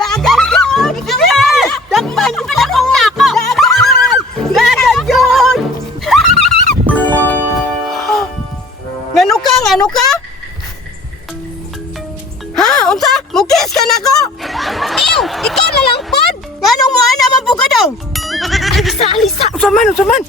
Dagan yun! Dakman ko na kung nako! Dagan! Dagan yun! Ngano ka? Ngano ka? Ha? Unsa? Mukis ka na ko? Ew! Ikaw na lang, pod! Nganong mo ana man po ka daw? Alisa! Usaman, usaman!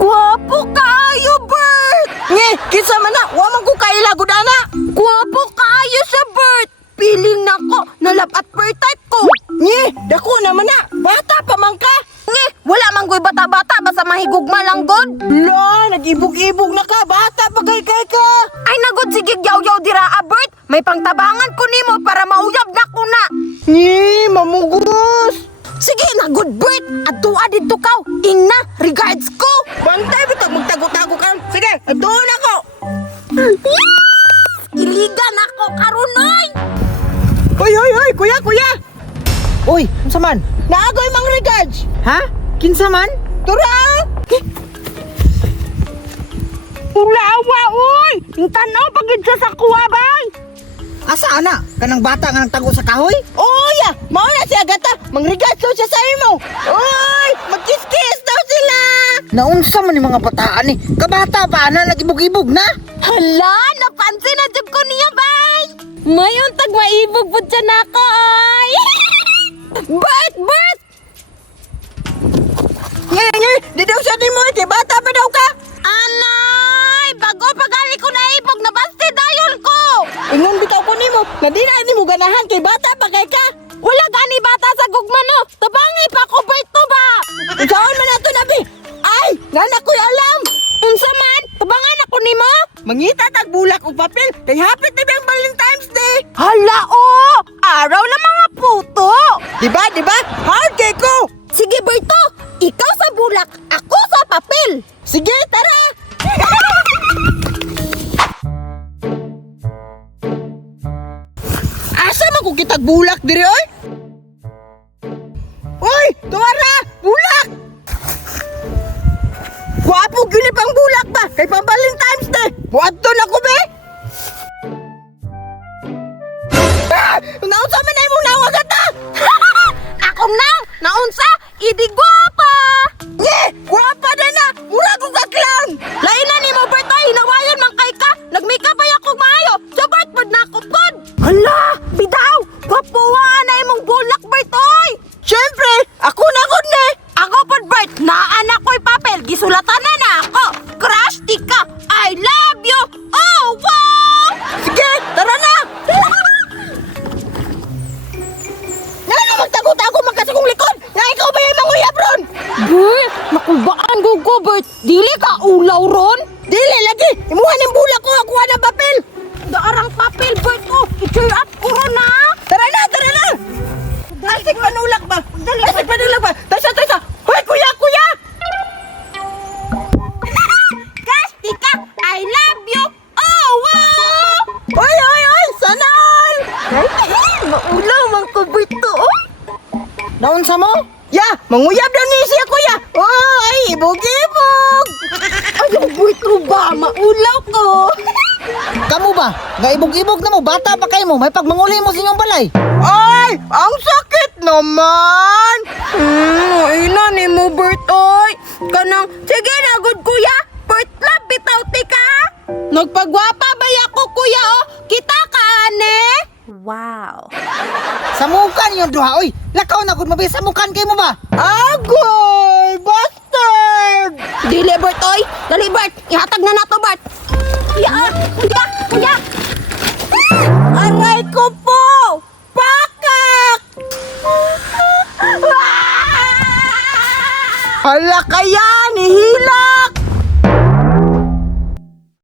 Gwapo kaayo, Bert! Nge, kinsa man na? Wa man ko kaila gudana! Gwapo kaayo sa Bert! Piling nako, nalapat per type ko! Nge, dako naman na! Bata pa man ka! Nge, wala man ko'y bata-bata, basta mahigugma lang god! La, nag-ibog-ibog na ka! Bata pa kay ka! Ay nagod, sige yaw-yaw dira, Bert! May pangtabangan ko nimo para mauyab na ko na! Nge, mamugos! Sige na, good Bert! Adtua dito ka! Ingna, regards ko! Bantay ba ito? Magtago-tago ka! Sige, doon ako! Iligan ako karunoy! Hoy, hoy, hoy! Kuya, kuya! Uy, unsa man? Naagoy mang regards! Ha? Kinsa man? Tura! Ulawa, uy! Yung tanaw pagid sa kuha, bay! Asa ana? Kanang bata nga nagtago sa kahoy? Oo, ya! Mao na siya gata! Mang regards daw siya sa imo! Uy! Magkiss-kiss daw sila! Naunsa man ni mga bataan ni? Kabata pa na, nag-ibog-ibog na! Hala, napansin na jud ko niya, bay! Mayon tagmaibog pud siya nako, ay! Bert, Bert! Nye, di daw siya ni mo, di bata pa daw ka! Anay! Bago pagali ko na ibog, nabaste dayon ko! Ingon bitaw ko nimo, na di na ni mo ganahan kay bata pa kay ka! Wala gani bata sa gugma, no? Tabangi pa ko, Bert, to ba? Unsaon man nato nabi? Ay, nanak ko'y alam! Unsa man? Tabangan ako nimo? Mangita tag bulak og papel kay hapit na bang Valentine's Day. Hala, oh! Araw na mga puto! Di ba? Hard kay ko. Sige, Berto! Ikaw sa bulak, ako sa papel! Sige, tara. Asa man ko kitag bulak diri oy? Oy, tuwara, bulak. Guwapo gyud pang bulak ba kay pang Valentine's Day. Buadto na ko be. Naunsa man na imong nawagat ta? Ako na! Naunsa! Idi gwapa! Nye! Guwapa na na! Mura ko ka clown! Lain na ni mo, Berto! Hinawayan man kay ka! Nag-makeup ay ako maayo! Sa Bert, na ako pod! Hala! Bidaw! Gwapuwa na imong bulak, Bertoy! Siyempre! Ako na ko ne! Ako pod, Bert! Naanak ko'y papel! Gisulatan na ako! Crush tika! I love you! Oh, wow! Sige! Tara na! Ano magtago-tago magkasakong likod? Nga ikaw ba yung manguyab ron? Bert! Nakubaan ko, Bert! Dili ka ulaw ron? Dili lagi! Imuha ng bulak ko! Akuha ng papel! Daarang papel, Bert! Oh, i-cheer up ko ron, ha? Tara na! Tara na! Asik panulak ba? Asik panulak ba? Tasa! Tasa! Hoy! Kuya! Kuya! Crush tika! I love you! Oh, wow! Hoy! Hoy! Hoy! Sana all! Maulaw man ko, Berto, oh! Naunsa mo? Ya! Manguyab daw ni siya kuya! Oh! Ay! Ibog-ibog! Ayaw, Berto ba? Maulaw ko! Kamu ba? Nga ibog-ibog na mo, bata pa kayo mo, may pagmanguli mo sa inyong balay. Ay! Ang sakit naman! Ina ni mo, Bertoy! Kanang, sige na, good kuya! Bert love, bitaw tika! Nagpagwapa ba ako, kuya, oh? Kita ka, ane? Wow! Samukan yung duha, oy! Lakaw na kung mabisa samukan kayo mo ba? Agoy! Bastard! Dili, Bertoy! Dali, Bert! Ihatag na nato, Bert! Kuya, kuya, kuya! Aray ko po! Pakak! Hala kaya, nihila!